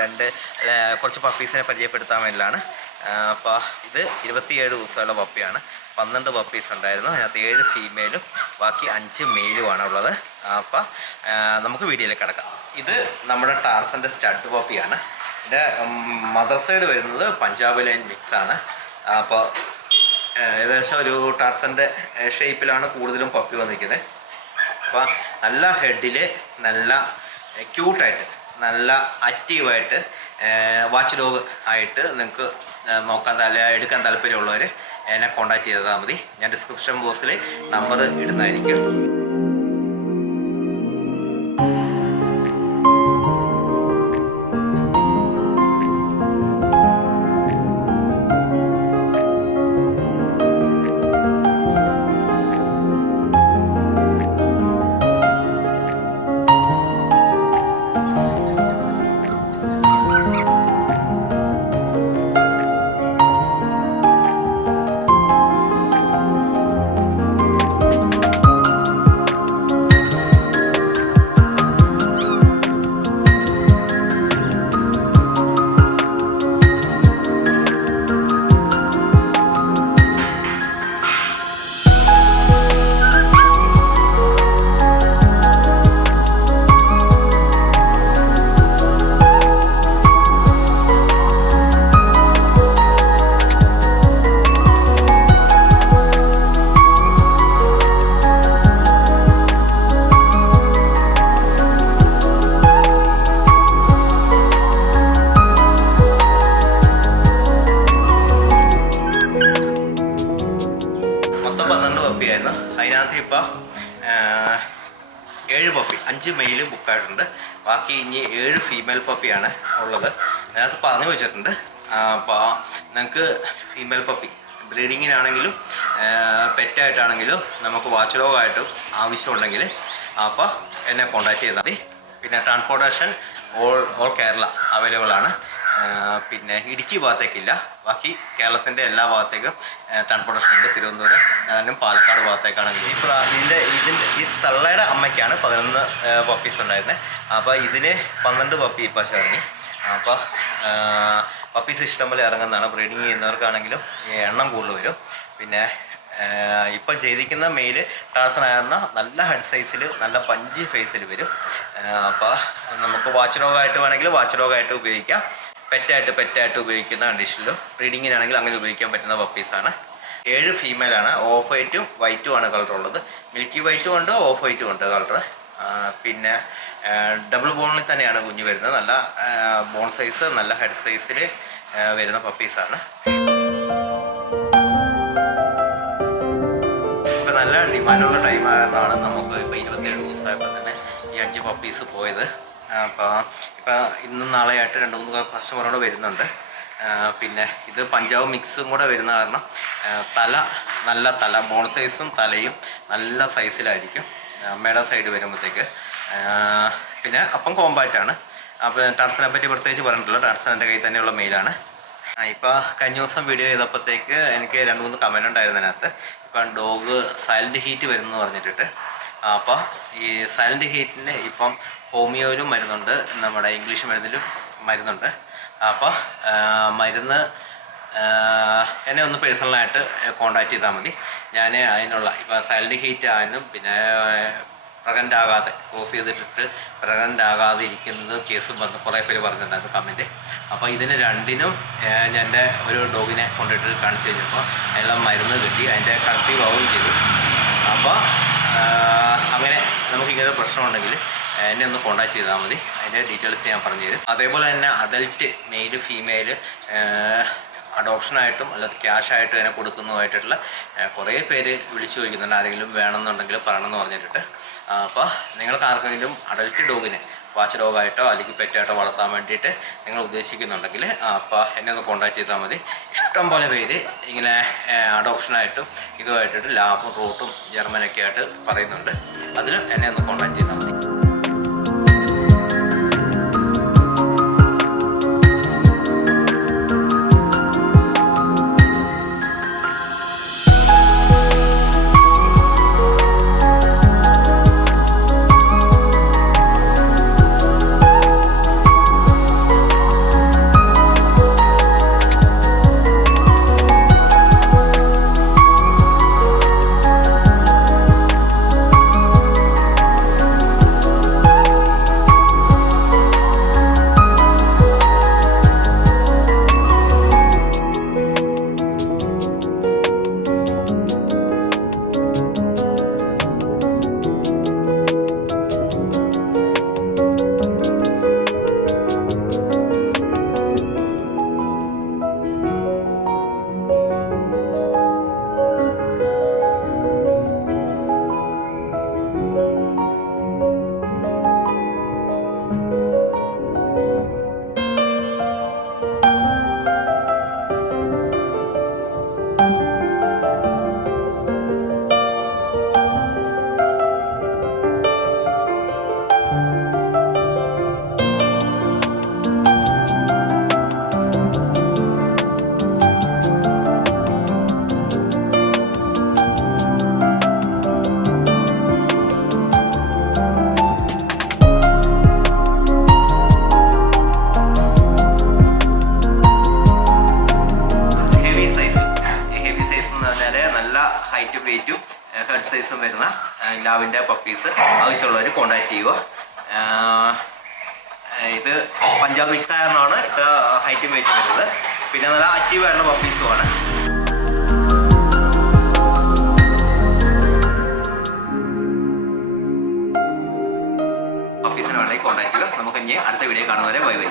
രണ്ട് കുറച്ച് പപ്പീസിനെ പരിചയപ്പെടുത്താൻ വേണ്ടിയിട്ടാണ്. അപ്പോൾ ഇത് 27 ദിവസമുള്ള പപ്പിയാണ്. 12 പപ്പീസ് ഉണ്ടായിരുന്നു. അതിനകത്ത് 7 ഫീമെയിലും ബാക്കി 5 മെയിലുമാണ് ഉള്ളത്. അപ്പോൾ നമുക്ക് വീഡിയോയിലേക്ക് കിടക്കാം. ഇത് നമ്മുടെ ടാർസൻ്റെ സ്റ്റഡ് പപ്പിയാണ്. ഇതിൻ്റെ മദർ സൈഡ് വരുന്നത് പഞ്ചാബ് ലൈൻ മിക്സാണ്. അപ്പോൾ ഏകദേശം ഒരു ടാർസൻ്റെ ഷേപ്പിലാണ് കൂടുതലും പപ്പി വന്നിരിക്കുന്നത്. അപ്പോൾ നല്ല ഹെഡിൽ നല്ല ക്യൂട്ടായിട്ട് നല്ല ആക്റ്റീവായിട്ട് വാച്ച് ഡോഗ് ആയിട്ട് നിങ്ങൾക്ക് എടുക്കാൻ താല്പര്യമുള്ളവർ എന്നെ കോൺടാക്റ്റ് ചെയ്താൽ മതി. ഞാൻ ഡിസ്ക്രിപ്ഷൻ ബോക്സിൽ നമ്പർ ഇടുന്നതായിരിക്കും. മൊത്തം 12 പപ്പിയായിരുന്നു. അതിനകത്ത് ഇപ്പോൾ 7 പപ്പി, 5 മെയിൽ ബുക്കായിട്ടുണ്ട്. ബാക്കി ഇനി 7 ഫീമെയിൽ പപ്പിയാണ് ഉള്ളത്. അതിനകത്ത് പറഞ്ഞു വെച്ചിട്ടുണ്ട്. അപ്പോൾ നിങ്ങൾക്ക് ഫീമെയിൽ പപ്പി ബ്രീഡിങ്ങിനാണെങ്കിലും പെറ്റായിട്ടാണെങ്കിലും നമുക്ക് വാച്ച് ഡോഗായിട്ടും ആവശ്യമുണ്ടെങ്കിൽ അപ്പോൾ എന്നെ കോൺടാക്റ്റ് ചെയ്താൽ മതി. പിന്നെ ട്രാൻസ്പോർട്ടേഷൻ ഓൾ കേരള അവൈലബിൾ ആണ്. പിന്നെ ഇടുക്കി ഭാഗത്തേക്കില്ല, ബാക്കി കേരളത്തിൻ്റെ എല്ലാ ഭാഗത്തേക്കും ട്രാൻസ്പോർട്ടേഷൻ ഉണ്ട്. തിരുവനന്തപുരം അതിനും പാലക്കാട് ഭാഗത്തേക്കാണെങ്കിൽ ഇപ്പോൾ ഈ തള്ളയുടെ അമ്മയ്ക്കാണ് 11 പപ്പീസ് ഉണ്ടായിരുന്നത്. അപ്പോൾ ഇതിന് 12 പപ്പി ഇപ്പോൾ ഇറങ്ങി. അപ്പോൾ പപ്പീസ് ഇഷ്ടം പോലെ ഇറങ്ങുന്നതാണ്. ബ്രീഡിങ് ചെയ്യുന്നവർക്കാണെങ്കിലും എണ്ണം കൂടുതൽ വരും. പിന്നെ ഇപ്പം ചെയ്തിരിക്കുന്ന മെയിൽ ടാർസനായിരുന്ന നല്ല ഹെഡ് സൈസിൽ നല്ല പഞ്ചി ഫേസിൽ വരും. അപ്പോൾ നമുക്ക് വാച്ച് ഡോഗായിട്ട് വേണമെങ്കിൽ വാച്ച് ഡോഗായിട്ട് ഉപയോഗിക്കാം. പെറ്റായിട്ട് ഉപയോഗിക്കുന്ന കണ്ടീഷനിലും ബ്രീഡിങ്ങിനാണെങ്കിൽ അങ്ങനെ ഉപയോഗിക്കാൻ പറ്റുന്ന പപ്പീസാണ്. 7 ഫീമെയിലാണ്. ഓഫ് വൈറ്റും വൈറ്റുമാണ് കളറുള്ളത്. മിൽക്കി വൈറ്റും ഉണ്ട്, ഓഫ് വൈറ്റും ഉണ്ട് കളറ്. പിന്നെ ഡബിൾ ബോണിൽ തന്നെയാണ് കുഞ്ഞ് വരുന്നത്. നല്ല ബോൺ സൈസ് നല്ല ഹെഡ് സൈസിൽ വരുന്ന പപ്പീസാണ്. ഇപ്പോൾ നല്ല ഡിമാൻഡുള്ള ടൈം ആയിരുന്നാണ് നമുക്ക് ഇപ്പോൾ 27 ദിവസമായപ്പോൾ തന്നെ ഈ 5 പപ്പീസ് പോയത്. അപ്പോൾ ഇപ്പോൾ ഇന്നും നാളെയായിട്ട് 2-3 കസ്റ്റമറോട് വരുന്നുണ്ട്. പിന്നെ ഇത് പഞ്ചാബ് മിക്സും കൂടെ വരുന്ന കാരണം നല്ല തല ബോൺ സൈസും തലയും നല്ല സൈസിലായിരിക്കും അമ്മയുടെ സൈഡ് വരുമ്പോഴത്തേക്ക്. പിന്നെ അപ്പം കോമ്പാക്റ്റാണ്. അപ്പോൾ ടാർസനെ പറ്റി പ്രത്യേകിച്ച് പറഞ്ഞിട്ടുള്ളൂ. ടാർസൻ എൻ്റെ കയ്യിൽ തന്നെയുള്ള മെയിലാണ്. ഇപ്പോൾ കഴിഞ്ഞ ദിവസം വീഡിയോ ചെയ്തപ്പോഴത്തേക്ക് എനിക്ക് 2-3 കമൻ്റ് ഉണ്ടായിരുന്നു അതിനകത്ത്. ഇപ്പം ഡോഗ് സൈലൻറ്റ് ഹീറ്റ് വരുമെന്ന് പറഞ്ഞിട്ട്. അപ്പോൾ ഈ സൈലൻറ്റ് ഹീറ്റിന് ഇപ്പം ഹോമിയോയിലും മരുന്നുണ്ട്, നമ്മുടെ ഇംഗ്ലീഷ് മരുന്നിലും മരുന്നുണ്ട്. അപ്പോൾ മരുന്ന് എന്നെ ഒന്ന് പേഴ്സണലായിട്ട് കോൺടാക്റ്റ് ചെയ്താൽ മതി. ഞാൻ അതിനുള്ള ഇപ്പോൾ സൈലൻറ്റ് ഹീറ്റ് ആയാലും പിന്നെ പ്രഗ്നൻ്റ് ആകാതെ ക്രോസ് ചെയ്തിട്ടിട്ട് പ്രഗ്നൻ്റ് ആകാതെ ഇരിക്കുന്നത് കേസും വന്ന് കുറേ പേര് പറഞ്ഞിട്ടുണ്ടായിരുന്നു കമൻറ്റ്. അപ്പോൾ ഇതിന് രണ്ടിനും ഞാൻ എൻ്റെ ഒരു ഡോഗിനെ കൊണ്ടിട്ട് കാണിച്ചു കഴിഞ്ഞപ്പോൾ അതിനുള്ള മരുന്ന് കിട്ടി. അതിൻ്റെ കൺസീവ് ആവുകയും ചെയ്തു. അപ്പോൾ അങ്ങനെ നമുക്കിങ്ങനെ പ്രശ്നമുണ്ടെങ്കിൽ എന്നെ ഒന്ന് കോൺടാക്റ്റ് ചെയ്താൽ മതി. അതിൻ്റെ ഡീറ്റെയിൽസ് ഞാൻ പറഞ്ഞു തരും. അതേപോലെ തന്നെ അഡൽട്ട് മെയിൽ ഫീമെയിൽ അഡോപ്ഷനായിട്ടും അല്ലാതെ ക്യാഷായിട്ടും അതിനെ കൊടുക്കുന്നതുമായിട്ടുള്ള കുറേ പേര് വിളിച്ചു ചോദിക്കുന്നുണ്ട്. ആരെങ്കിലും വേണമെന്നുണ്ടെങ്കിൽ പറയണമെന്ന് പറഞ്ഞിട്ട്. അപ്പോൾ നിങ്ങൾക്ക് ആർക്കെങ്കിലും അഡൽട്ട് ഡോഗിനെ വാച്ച് ഡോഗായിട്ടോ അല്ലെങ്കിൽ പെറ്റായിട്ടോ വളർത്താൻ വേണ്ടിയിട്ട് നിങ്ങൾ ഉദ്ദേശിക്കുന്നുണ്ടെങ്കിൽ അപ്പോൾ എന്നെ ഒന്ന് കോൺടാക്റ്റ് ചെയ്താൽ മതി. ഇഷ്ടം പോലെ പേര് ഇങ്ങനെ അഡോപ്ഷനായിട്ടും ഇതുമായിട്ടിട്ട് ലാബും റൂട്ടും ജർമ്മനൊക്കെ ആയിട്ട് പറയുന്നുണ്ട്. അതിലും എന്നെ ഒന്ന് കോൺടാക്റ്റ് ചെയ്താൽ മതി. ലാവിൻ്റെ പപ്പീസ് ആവശ്യമുള്ളവർ കോൺടാക്ട് ചെയ്യുക. ഇത് പഞ്ചാബ് മിക്സ് ആയതുകൊണ്ടാണ് ഇത്ര ഹൈറ്റും വെയിറ്റും വരുന്നത്. പിന്നെ നല്ല ആക്റ്റീവ് ആയിട്ടുള്ള പപ്പീസുമാണ്. പപ്പീസിന് വേണമെങ്കിൽ കോൺടാക്ട് ചെയ്യുക. നമുക്ക് ഇനി അടുത്ത വീഡിയോ കാണുന്നവരെ ബൈ ബൈ.